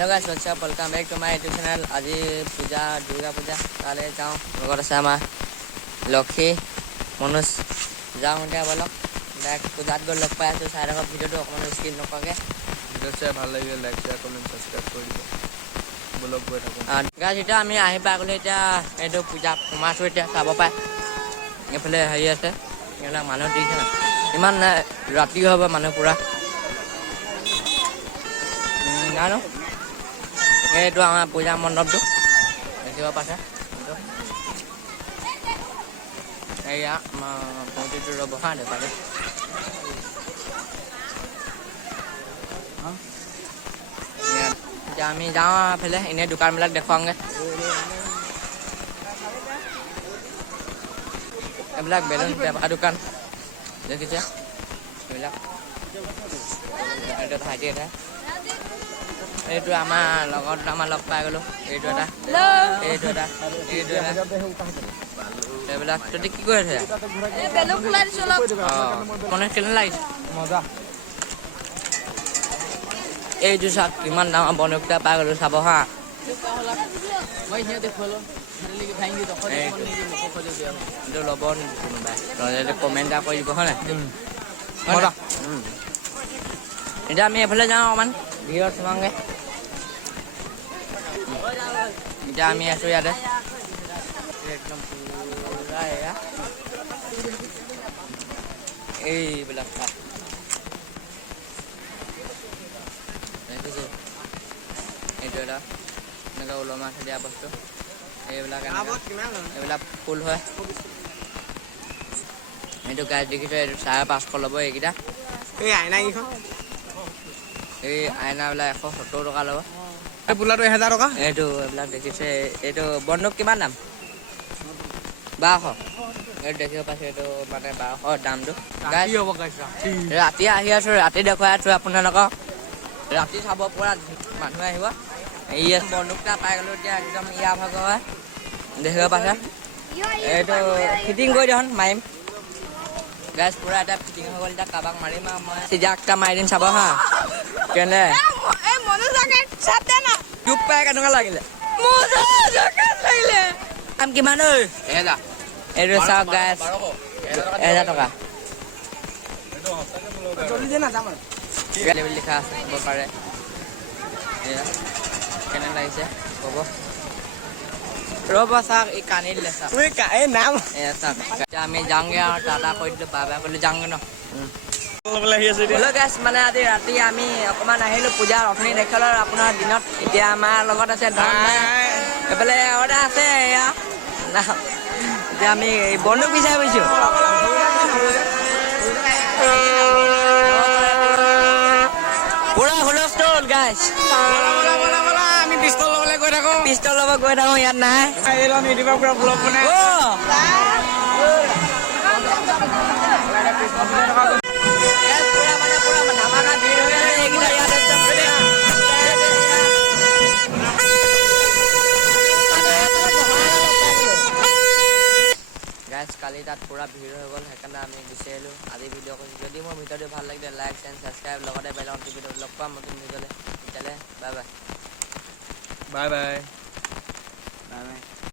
Hello guys, what's up? Welcome back to my YouTube channel. আজি পূজা দুৰ্গা পূজা তালে যাওঁ লগত আছে আমাৰ লক্ষী মনোজ যাওঁ এতিয়া বলক ডাইৰেক্ট পূজাত গৈ লগ পাই আছোঁ চাই থাকক ভিডিঅ'টো অকণমান স্কিপ নকৰাকৈ ভিডিঅ' চাই ভাল লাগিলে লাইক শ্বেয়াৰ কমেণ্ট ছাবস্ক্ৰাইব কৰি দিব বলক গৈ থাকোঁ গাইজ এতিয়া আমি আহি পাই গ'লো এতিয়া এইটো পূজা সোমাইছোঁ এতিয়া চাব পাই এইফালে হেৰি আছে এইবিলাক মানুহ দিছে না ইমান ৰাতি হ'ব মানুহ পূৰা জানো এইটো আমাৰ পূজা মণ্ডপটো দেখিব পাইছে এয়া মূৰ্তিটো ৰ'ব হা দেখালে এতিয়া আমি যাওঁ এফালে এনেই দোকানবিলাক দেখুৱাওঁগৈ এইবিলাক বেলুন বেপাৰ দোকান দেখিছে এইবিলাক এইটো ভাইটি এটা এইটো আমাৰ লগত আমাৰ লগ পাই গ'লো এইটো এটা এইবিলাক তহঁতি কি কৰি আছে মনে কেনে লাগিছে মজা এইটো চাওক কিমান ডাঙৰ বনকুটা পাই গ'লো চাব হা এইটো ল'ব নেকি কোনোবাই কমেণ্ট এটা কৰি দিব হয় নাই এতিয়া আমি এইফালে যাওঁ অকণমান ভিৰত সোমাওঁগৈ এতিয়া আমি আছোঁ ইয়াতে একদম পুৰা এয়া এইবিলাক দেখিছোঁ এইটো এটা এনেকৈ ওলমা দিয়া বস্তু এইবিলাক ফুল হয় এইটো গাছ দেখিছোঁ এইটো 550 ল'ব এইকেইটা এই আইনাকেইখন এই আইনাবিলাক 170 টকা ল'ব এই পোলাটো 1000 টকা এইটো এইবিলাক দেখিছে এইটো বন্দুক কিমান দাম 1200 এইটো দেখিব পাইছোঁ এইটো মানে 1200 দামটো ৰাতি আহি আছোঁ ৰাতি দেখুৱাই আছোঁ আপোনালোকক ৰাতি চাব পৰা মানুহ আহিব এই বন্দুকটা পাই গ'লোঁ এতিয়া একদম ইয়াৰ ভাগৰ হয় দেখিব পাইছে এইটো ফিটিং কৰি দিয়ক মাৰিম গাছ পুৰা এটা ফিটিং হৈ গ'ল এতিয়া কাৰোবাক মাৰিম আৰু মই চিজাকটা মাৰি দিম চাব হা কেনে দুখ পাই কেনেকুৱা লাগিলে দাম কিমান ঐ এইটো চাওক গাছ 1000 টকা লিখা আছে হ'ব পাৰে এয়া কেনে লাগিছে ক'ব ৰ'ব চাওক এই কানি দিলে চাওক নাম এয়া চাওক এতিয়া আমি যাওঁগৈ আৰু টাটা কৰি দিলোঁ বাবা কৰিলোঁ যাওঁগৈ ন হেল্ল' গাইছ মানে আজি ৰাতি আমি অকণমান আহিলোঁ পূজাৰ অথনি দেখালোঁ আপোনাৰ দিনত এতিয়া আমাৰ লগত আছে এইফালে আৰু এটা আছে এয়া এতিয়া আমি বন্দুক বিচাৰি গৈছোঁ পুৰা হুলস্থুল গাইছ আমি পিষ্টল ল'বলৈ গৈ থাকোঁ পিষ্টল ল'ব গৈ থাকোঁ ইয়াত নাই পুৰা ব্লগ বনাই কালি তাত পুৰা ভিৰ হৈ গ'ল সেইকাৰণে আমি গুচি আহিলোঁ আজি ভিডিঅ' কৰিছোঁ যদি মোৰ ভিডিঅ'টো ভাল লাগিলে লাইক এণ্ড ছাবস্ক্ৰাইব লগতে বেল আইকনটো টিপি লগ পাম নতুন ভিডিঅ'লে তেতিয়াহ'লে বাই বাই